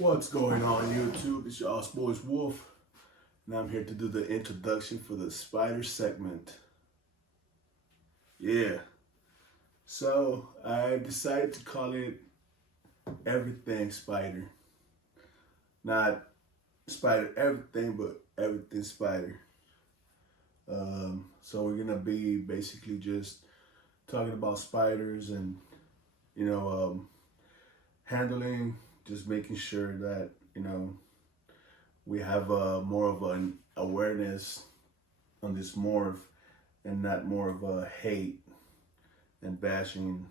What's going on YouTube? It's your Boys Wolf, and I'm here to do the introduction for the spider segment. Yeah, so I decided to call it Everything Spider. Not Spider Everything, but Everything Spider. So we're gonna be basically just talking about spiders and, you know, handling, just making sure that, we have more of an awareness on this morph and not more of a hate and bashing,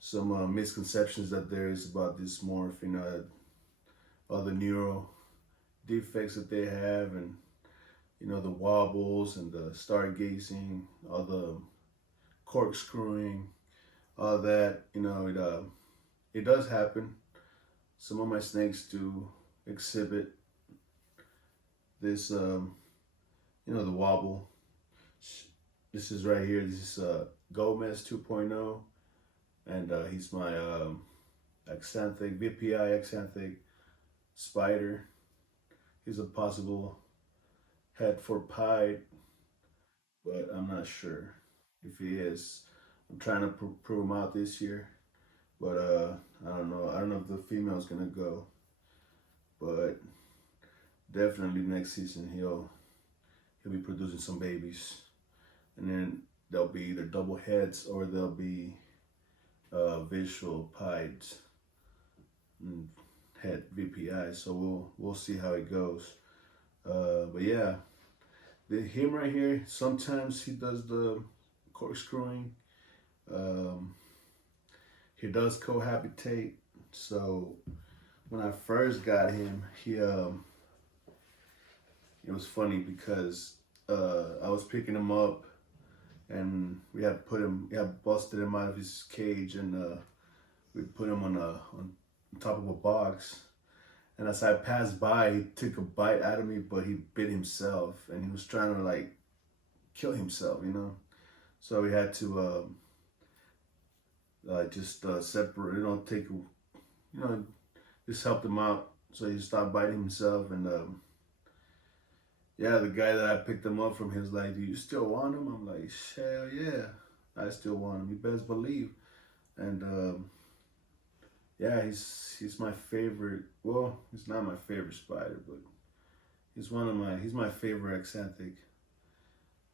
some misconceptions that there is about this morph, all the neural defects that they have, and the wobbles and the stargazing, all the corkscrewing, all that. It does happen. Some of my snakes do exhibit this, the wobble. This is right here. This is Gomez 2.0, and he's my axanthic, VPI axanthic spider. He's a possible head for pied, but I'm not sure if he is. I'm trying to prove him out this year, but I don't know. I don't know if the female's gonna go, but definitely next season he'll be producing some babies, and then they'll be either double heads or they'll be visual pieds and head VPI. So we'll see how it goes. But yeah, him right here. Sometimes he does the corkscrewing. He does cohabitate. So when I first got him, it was funny because I was picking him up, and we had busted him out of his cage, and we put him on top of a box. And as I passed by, he took a bite out of me, but he bit himself, and he was trying to like kill himself, So we had to just separate, just helped him out so he stopped biting himself. And yeah, the guy that I picked him up from, he was like, "Do you still want him?" I'm like, "Hell yeah, I still want him. You best believe." And yeah, he's my favorite. Well, he's not my favorite spider, but he's my favorite axanthic.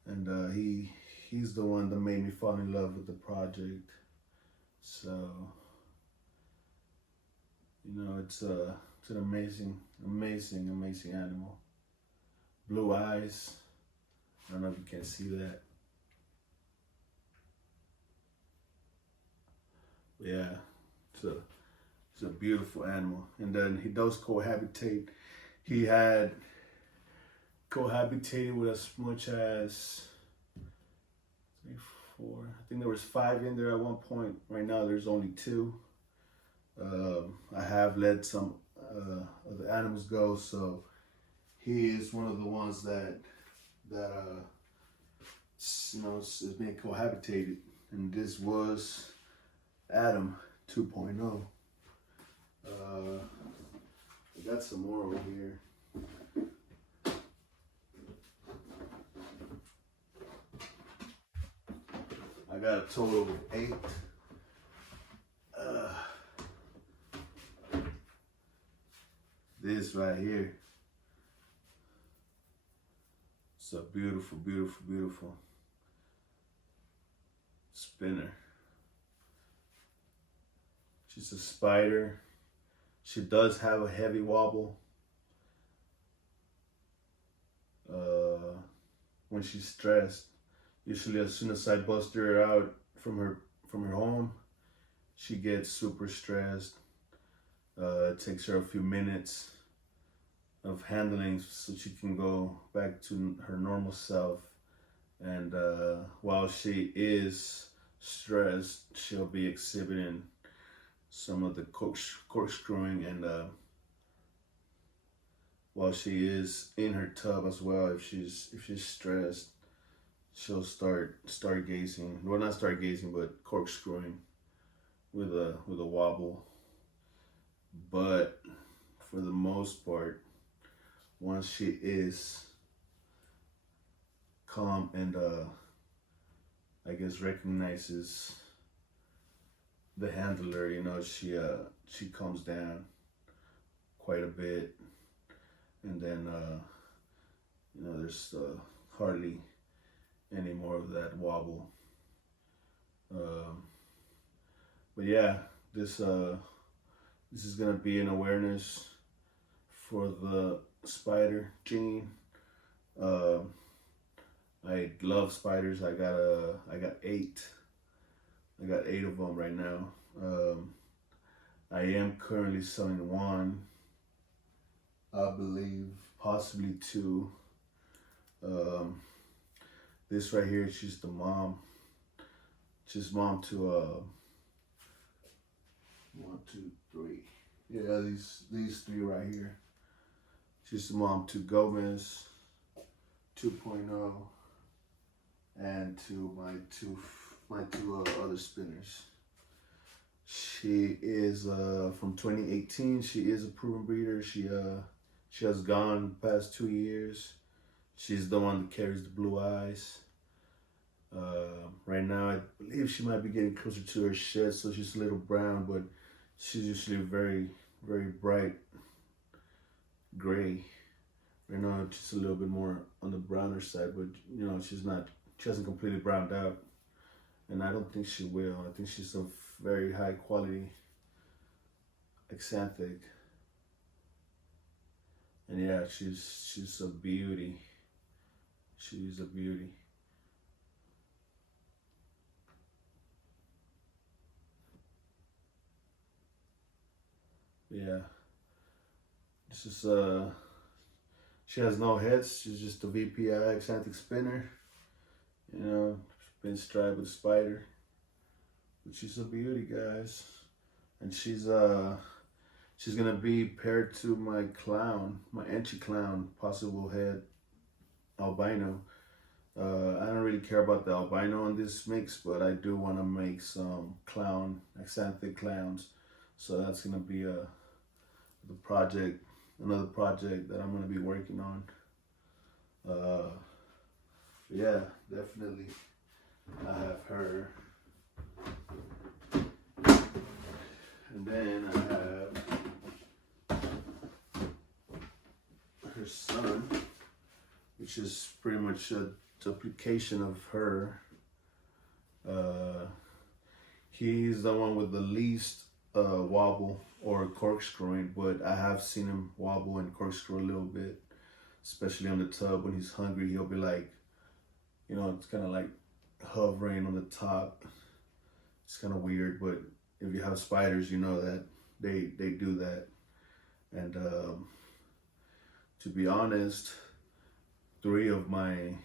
And he's the one that made me fall in love with the project. So it's an amazing animal. Blue eyes. I don't know if you can see that. But yeah, it's a beautiful animal. And then he does cohabitate. He had cohabitated with as much as 3, 4. I think there was 5 in there at one point. Right now there's only 2. I have let some of the animals go, so he is one of the ones that is being cohabitated. And this was Adam 2.0. I got some more over here. I got a total of 8. This right here. It's a beautiful spinner. She's a spider. She does have a heavy wobble when she's stressed. Usually, as soon as I bust her out from her home, she gets super stressed. It takes her a few minutes of handling so she can go back to her normal self. And while she is stressed, she'll be exhibiting some of the corkscrewing, and while she is in her tub as well, if she's stressed, she'll start stargazing. Well, not stargazing, but corkscrewing with a wobble. but for the most part, once she is calm and I guess recognizes the handler, you know, she calms down quite a bit, and then you know, there's hardly any more of that wobble. But yeah, this is gonna be an awareness for the spider gene. I love spiders. I got eight. I got 8 of them right now. I am currently selling one. I believe possibly 2. This right here, she's the mom. She's mom to 1, 2, 3. Yeah, these 3 right here. She's the mom to Gomez 2.0 and to my two other spinners. She is from 2018. She is a proven breeder. She has gone past 2 years. She's the one that carries the blue eyes. Right now, I believe she might be getting closer to her shed, so she's a little brown, but she's usually very, very bright gray. Right now, just a little bit more on the browner side, but you know, she hasn't completely browned out, and I don't think she will. I think she's a very high quality axanthic, and yeah, she's a beauty. She's a beauty. Yeah, this is she has no heads. She's just a VPI axanthic spinner. You know, pinstripe with spider. But she's a beauty, guys. And she's gonna be paired to my clown, my entry clown, possible head albino. I don't really care about the albino on this mix, but I do want to make some clown, axanthic clowns. So that's gonna be the project, another project that I'm gonna be working on. Yeah, definitely. I have her, and then I have her son, which is pretty much a duplication of her. He's the one with the least wobble or corkscrewing, but I have seen him wobble and corkscrew a little bit, especially on the tub. When he's hungry, he'll be like, you know, it's kind of like hovering on the top. It's kind of weird, but if you have spiders, you know that they do that. And to be honest, three of my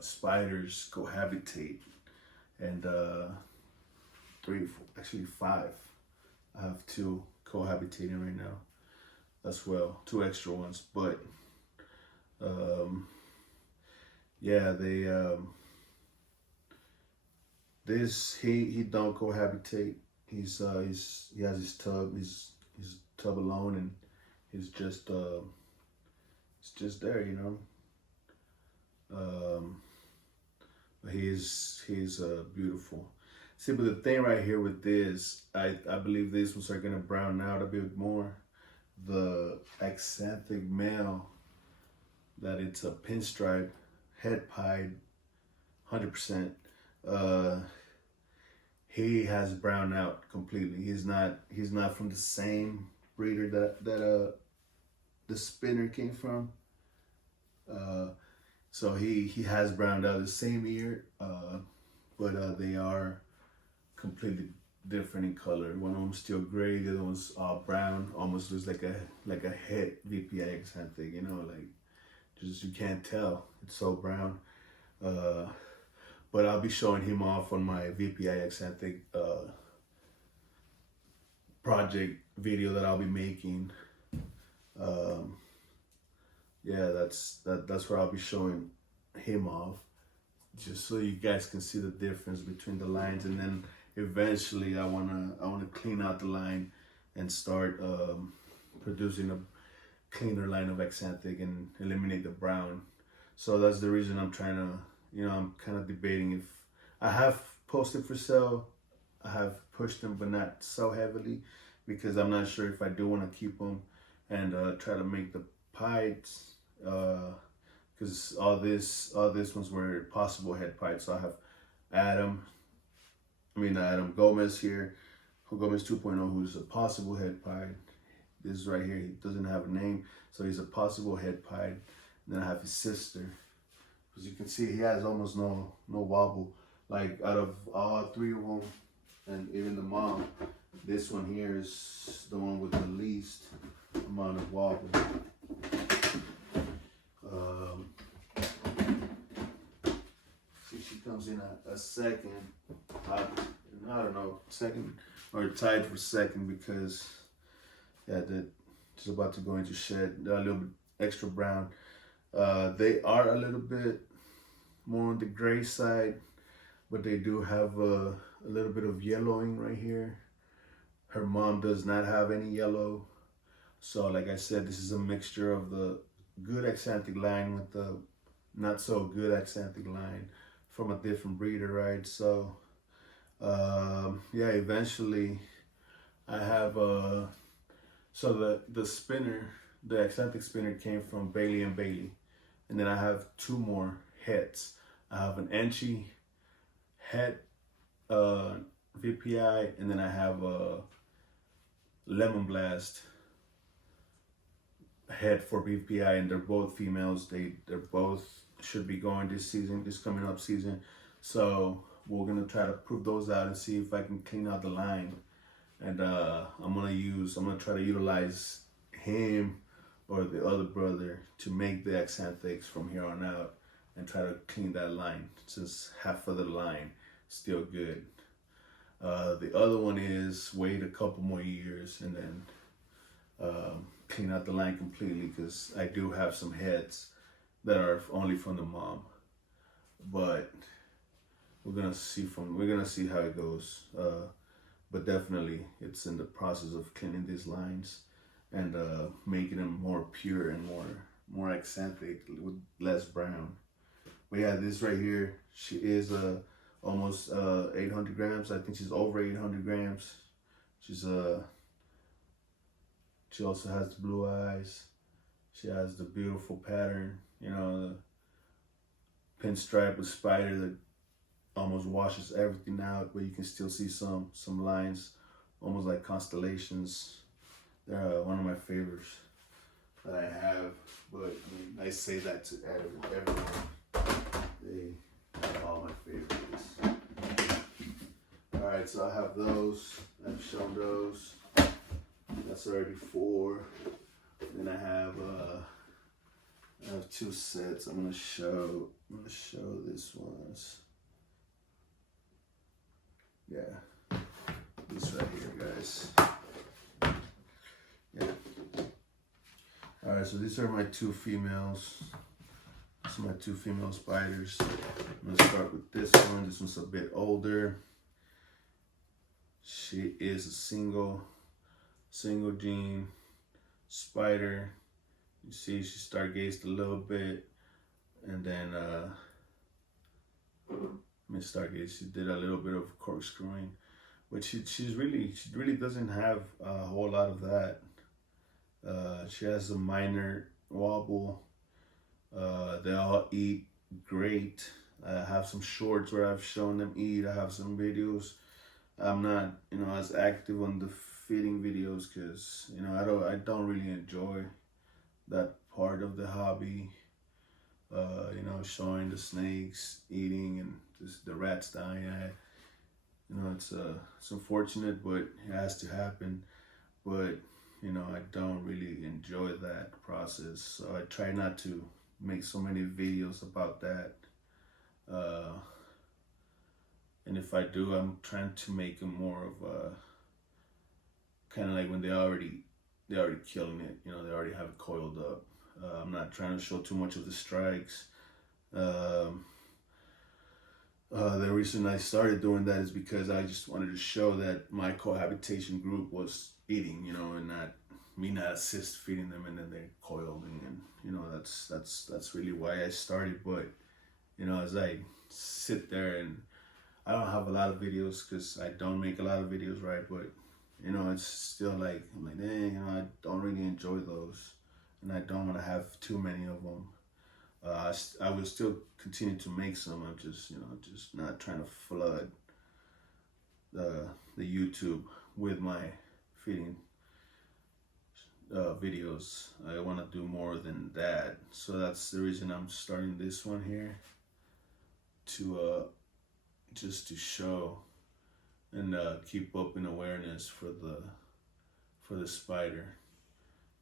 spiders cohabitate, and actually 5. I have 2 cohabitating right now as well, 2 extra ones, but yeah, they he don't cohabitate. He has his tub alone, and he's just there, you know. But he's beautiful. See, but the thing right here with this, I believe these ones are gonna brown out a bit more. The axanthic male, that it's a pinstripe, head pied, 100%. He has browned out completely. He's not from the same breeder that the spinner came from. So he has browned out the same year, but they are completely different in color. One of them's still gray, the other one's brown, almost looks like a head VPI axanthic, you know, like just you can't tell, it's so brown. But I'll be showing him off on my VPI axanthic project video that I'll be making. Yeah, that's where I'll be showing him off, just so you guys can see the difference between the lines. And then eventually I wanna clean out the line and start producing a cleaner line of axanthic and eliminate the brown. So that's the reason I'm trying to, I'm kind of debating if I have posted for sale. I have pushed them, but not so heavily, because I'm not sure if I do want to keep them and try to make the pieds. Because all this ones were possible head pieds. So I have Adam Gomez here, Gomez 2.0, who's a possible head pied. This is right here. He doesn't have a name, so he's a possible head pied. Then I have his sister. As you can see, he has almost no wobble. Like out of all three of them, and even the mom, this one here is the one with the least amount of wobble. See, she comes in a second. I don't know, second or tied for second, because she's about to go into shed. They're a little bit extra brown. They are a little bit more on the gray side, but they do have a little bit of yellowing right here. Her mom does not have any yellow. So like I said, this is a mixture of the good axanthic line with the not so good axanthic line from a different breeder, right? So yeah, eventually I have so the spinner, the axanthic spinner came from Bailey and Bailey, and then I have two more heads. I have an Enchi head VPI, and then I have a Lemon Blast head for VPI, and they're both females. They're both should be going this season, this coming up season. So we're gonna try to prove those out and see if I can clean out the line. And I'm gonna try to utilize him or the other brother to make the axanthics from here on out, and try to clean that line, since half of the line is still good. The other one is wait a couple more years and then clean out the line completely, because I do have some heads that are only from the mom. But we're gonna see how it goes. But definitely it's in the process of cleaning these lines and making them more pure and more axanthic with less brown. But yeah, this right here, she is almost 800 grams. I think she's over 800 grams. She also has the blue eyes. She has the beautiful pattern, the pinstripe with spider that almost washes everything out, but you can still see some lines, almost like constellations. They're one of my favorites that I have, but I say that to everyone. They are all my favorites. All right, so I have those. I've shown those. That's already 4. Then I have two sets. I'm gonna show this ones. Yeah, this right here, guys. Yeah. All right, so these are my 2 females. These are my 2 female spiders. I'm gonna start with this one. This one's a bit older. She is a single gene spider. You see, she stargazed a little bit, and then stargaze. She did a little bit of corkscrewing, but she really doesn't have a whole lot of that. She has a minor wobble. They all eat great. I have some shorts where I've shown them eat. I have some videos. I'm not, as active on the feeding videos, because I don't really enjoy that part of the hobby. Showing the snakes eating and just the rats dying. It's unfortunate, but it has to happen. But I don't really enjoy that process, so I try not to make so many videos about that. And if I do, I'm trying to make them more of a kind of like when they're already killing it. They already have it coiled up. I'm not trying to show too much of the strikes. The reason I started doing that is because I just wanted to show that my cohabitation group was eating, and not me not assist feeding them, and then they're coiling, and that's really why I started. But as I sit there, and I don't have a lot of videos because I don't make a lot of videos, right? But it's still like I'm like, dang, I don't really enjoy those, and I don't want to have too many of them. I will still continue to make some. I'm just not trying to flood the YouTube with my feeding videos. I want to do more than that. So that's the reason I'm starting this one here, to just to show and keep up in awareness for the spider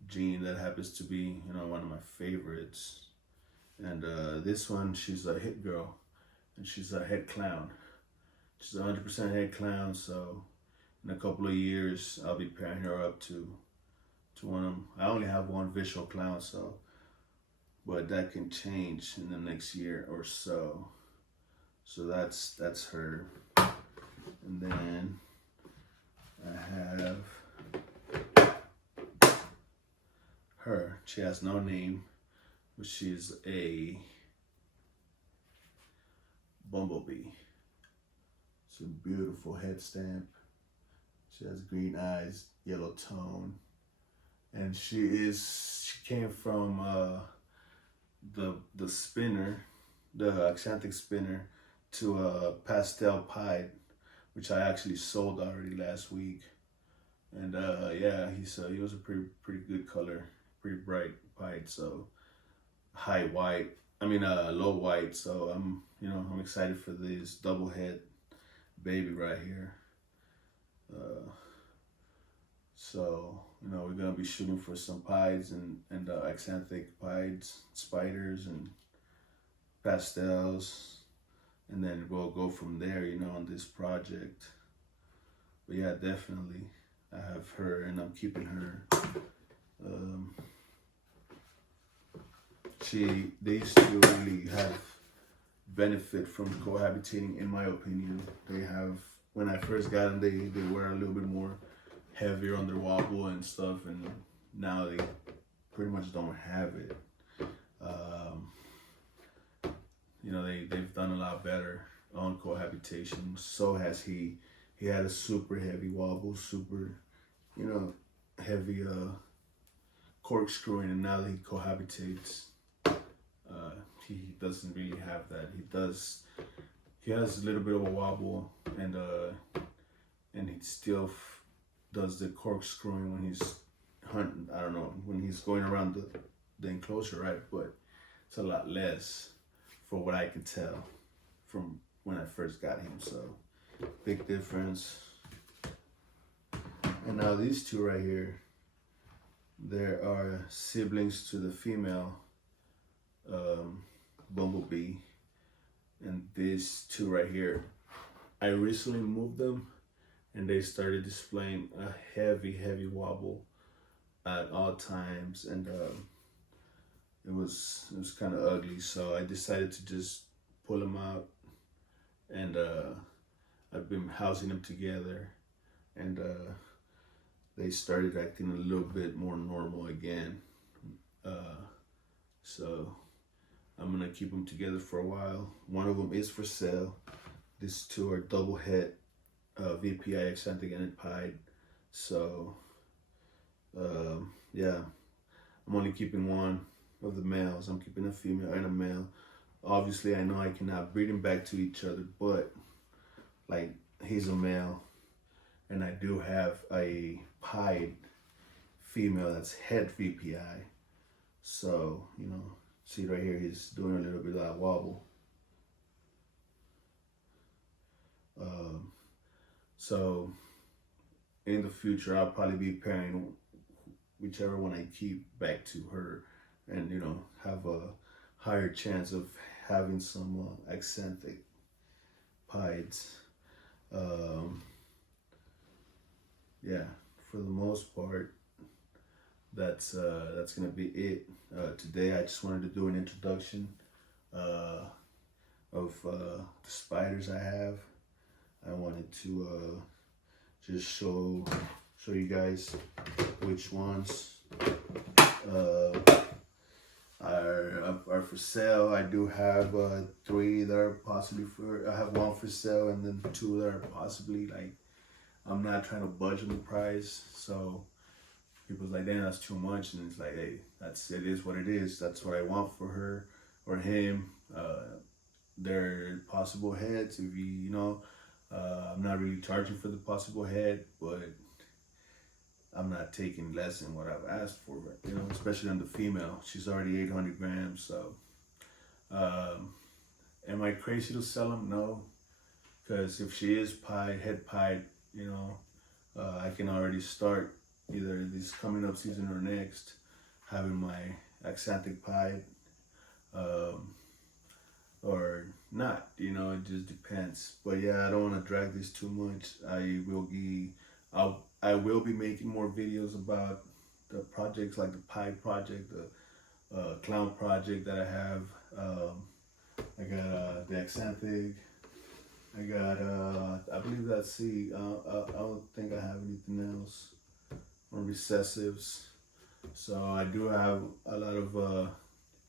gene that happens to be one of my favorites. And this one, she's a hit girl, and she's a head clown. She's 100% head clown. So in a couple of years, I'll be pairing her up to one of them. I only have one visual clown, but that can change in the next year or so. So that's her. And then I have her. She has no name, but she's a bumblebee. It's a beautiful head stamp. She has green eyes, yellow tone, and she came from the spinner, the axanthic spinner, to a pastel pied, which I actually sold already last week. And yeah, he was a pretty good color, pretty bright pied. So high white, low white. So I'm excited for this double head baby right here. So we're gonna be shooting for some pieds and axanthic pieds, spiders and pastels, and then we'll go from there, on this project. But yeah, definitely I have her, and I'm keeping her. These two really have benefit from cohabitating, in my opinion. They have, when I first got them, they were a little bit more heavier on their wobble and stuff, and now they pretty much don't have it. They've done a lot better on cohabitation. So has he. He had a super heavy wobble, super, heavy corkscrewing, and now that he cohabitates, he doesn't really have that. He has a little bit of a wobble, and he still does the corkscrewing when he's hunting. I don't know, when he's going around the enclosure, right? But it's a lot less, for what I can tell from when I first got him. So big difference. And now these two right here, there are siblings to the female bumblebee, and these two right here, I recently moved them, and they started displaying a heavy wobble at all times, and it was kind of ugly. So I decided to just pull them out, and I've been housing them together, and they started acting a little bit more normal again. So I'm gonna keep them together for a while. One of them is for sale. These two are double head VPI axanthic and pied. So yeah, I'm only keeping one of the males. I'm keeping a female and a male. Obviously, I know I cannot breed them back to each other, but like, he's a male, and I do have a pied female that's head VPI. So, see right here, he's doing a little bit of that wobble. So in the future, I'll probably be pairing whichever one I keep back to her, and have a higher chance of having some axanthic pieds. Yeah, for the most part, that's gonna be it. Today I just wanted to do an introduction. of the spiders I have. I wanted to just show you guys which ones are for sale. I do have 3 that are possibly for. I have 1 for sale, and then 2 that are possibly, like, I'm not trying to budge on the price. So people's like, damn, that's too much, and it's like, hey, it is what it is. That's what I want for her or him. They're possible heads. If you know, I'm not really charging for the possible head, but I'm not taking less than what I've asked for, you know, especially on the female. She's already 800 grams, so am I crazy to sell them? No, because if she is head pied, you know, I can already start either this coming up season or next having my axanthic pied, or not, you know, it just depends. But yeah, I don't want to drag this too much. I will be making more videos about the projects, like the pie project, the clown project that I have. I got the axanthic. I got I believe that's C. I don't think I have anything else. Or recessives. So I do have a lot of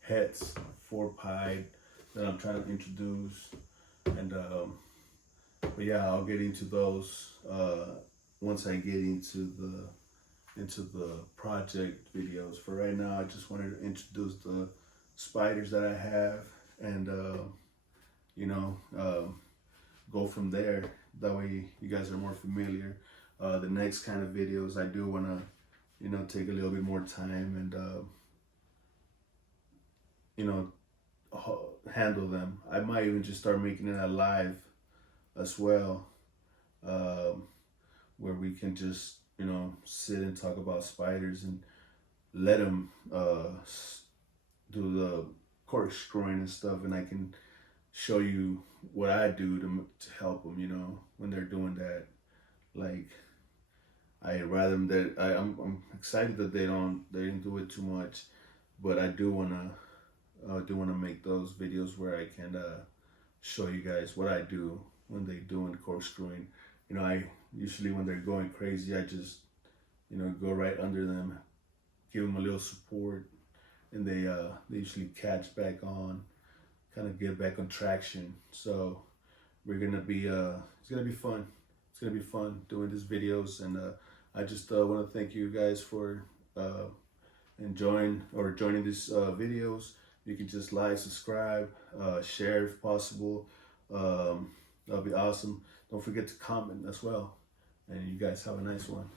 heads for pie that I'm trying to introduce, and but yeah, I'll get into those once I get into the project videos. For right now, I just wanted to introduce the spiders that I have, and you know, go from there. That way you guys are more familiar. The next kind of videos, I do want to, you know, take a little bit more time and you know, handle them. I might even just start making it a live as well, where we can just, you know, sit and talk about spiders and let them do the corkscrewing and stuff, and I can show you what I do to help them, you know, when they're doing that. Like, I rather them that I'm excited that they didn't do it too much, but I do wanna make those videos where I can show you guys what I do when they doing corkscrewing. You know, I usually, when they're going crazy, I just, you know, go right under them, give them a little support, and they usually catch back on, kind of get back on traction. So we're gonna be it's gonna be fun. It's gonna be fun doing these videos, and I just want to thank you guys for joining these videos. You can just like, subscribe, share if possible. That'll be awesome. Don't forget to comment as well. And you guys have a nice one.